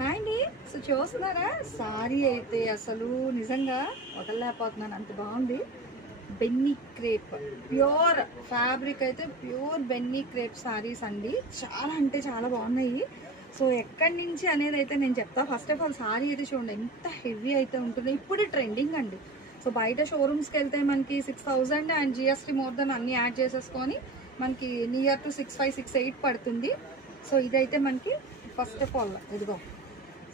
Hi అండి. So చూస్తున్నారా sorry అయితే అసలు నిజంగా వదలలేకపోతున్నాను, అంత బాగుంది. బెన్నీ క్రేప్ ప్యూర్ ఫ్యాబ్రిక్ అయితే ప్యూర్ బెన్నీ క్రేప్ సారీస్ అండి. చాలా అంటే చాలా బాగున్నాయి. సో ఎక్కడి నుంచి అనేది అయితే నేను చెప్తా. ఫస్ట్ ఆఫ్ ఆల్ సారీ అయితే చూడండి ఎంత హెవీ అయితే ఉంటుంది. ఇప్పుడు ట్రెండింగ్ అండి. సో బయట షోరూమ్స్కి వెళ్తే మనకి 6000 అండ్ జిఎస్టీ మోర్ దెన్ అన్ని యాడ్ చేసేసుకొని మనకి నియర్ టు 6500 6800 పడుతుంది. సో ఇదైతే మనకి ఫస్ట్ ఆఫ్ ఆల్ ఇదిగో.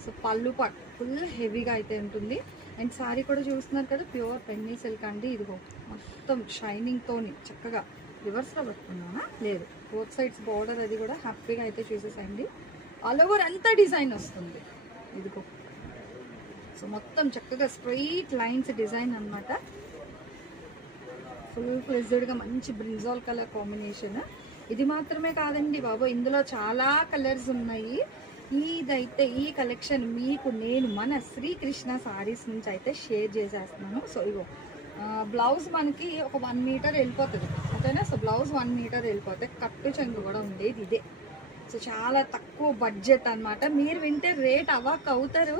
సో పళ్ళు పట్ ఫుల్ హెవీగా అయితే ఉంటుంది. అండ్ శారీ కూడా చూస్తున్నారు కదా, ప్యూర్ పెన్నీ సిల్క్ అండి. ఇదిగో మొత్తం షైనింగ్తోని చక్కగా రివర్స్లో పెట్టుకున్నానా లేదు, బోత్ సైడ్స్ బార్డర్ అది కూడా హ్యాపీగా అయితే చూసేసండి. ఆల్ ఓవర్ అంతా డిజైన్ వస్తుంది. ఇదిగో సో మొత్తం చక్కగా స్ట్రైట్ లైన్స్ డిజైన్ అనమాట. ఫుల్ ఫ్లెజ్డ్గా మంచి బ్రింజాల్ కలర్ కాంబినేషన్. ఇది మాత్రమే కాదండి బాబు, ఇందులో చాలా కలర్స్ ఉన్నాయి. ఇదైతే ఈ కలెక్షన్ మీకు నేను మన శ్రీకృష్ణ సారీస్ నుంచి అయితే షేర్ చేసేస్తున్నాను. సో ఇగో బ్లౌజ్ మనకి ఒక 1 మీటర్ వెళ్ళిపోతుంది, ఓకేనా. సో బ్లౌజ్ 1 మీటర్ వెళ్ళిపోతే కట్టు చెంగు కూడా ఉండేది ఇదే. సో చాలా తక్కువ బడ్జెట్ అనమాట. మీరు వింటే రేట్ అవాక్ అవుతారు.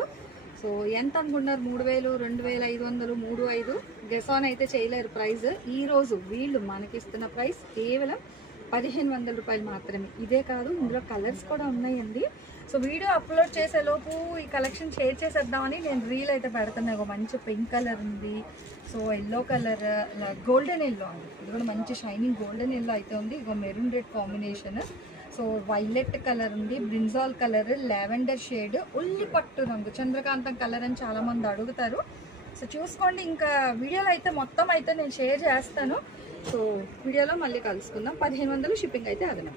సో ఎంత అనుకుంటున్నారు? 3000, 2500, 3500 గెస్ ఆన్ అయితే చేయలేరు ప్రైస్. ఈరోజు వీళ్ళు మనకిస్తున్న ప్రైస్ కేవలం 1500 రూపాయలు మాత్రమే. ఇదే కాదు, ఇందులో కలర్స్ కూడా ఉన్నాయండి. సో వీడియో అప్లోడ్ చేసేలోపు ఈ కలెక్షన్ షేర్ చేసేద్దామని నేను రీల్ అయితే పెడుతున్నాను. ఒక మంచి పింక్ కలర్ ఉంది, so yellow colour, golden yellow అండి. ఇది కూడా మంచి షైనింగ్ గోల్డెన్ ఎల్లో అయితే ఉంది. ఇగో maroon red combination. So violet colour ఉంది, బ్రింజాల్ కలర్, లావెండర్ షేడ్, ఉల్లి పట్టు రంగు, చంద్రకాంతం కలర్ అని చాలామంది అడుగుతారు. సో చూసుకోండి. ఇంకా వీడియోలో అయితే మొత్తం అయితే నేను షేర్ చేస్తాను. సో వీడియోలో మళ్ళీ కలుసుకుందాం. 1500 షిప్పింగ్ అయితే అదనం.